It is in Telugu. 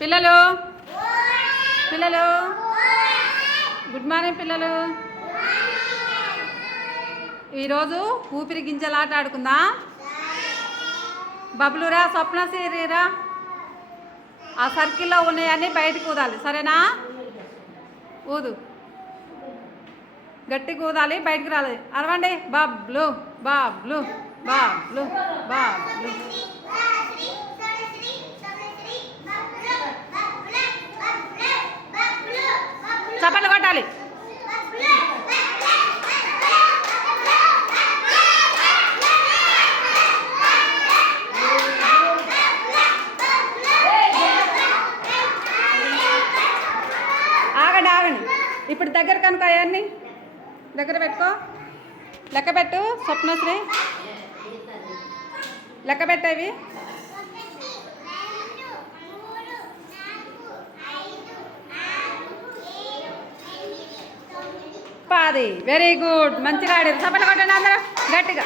పిల్లలు పిల్లలు గుడ్ మార్నింగ్ పిల్లలు. ఈరోజు ఊపిరి గింజల ఆట ఆడుకుందాం. బబ్లురా స్వప్నశ్రీరా ఆ సర్కిల్లో ఉన్నాయన్నీ బయటకు ఊదాలి, సరేనా? ఊదు, గట్టిగా ఊదాలి, బయటికి రాలేదు. అరవండి. బబ్లు బాబ్లు బాబ్లు బాబ్లు. చప్పట్లు కొట్టాలి. ఆగండి ఆగండి. ఇప్పుడు దగ్గర కనుక అవన్నీ దగ్గర పెట్టుకో. లెక్క పెట్టు స్వప్నశ్రీ, లెక్క పెట్టేవి. 10. వెరీ గుడ్, మంచిగా ఆడారు. చప్పట్లు కొట్టండి అందరూ గట్టిగా.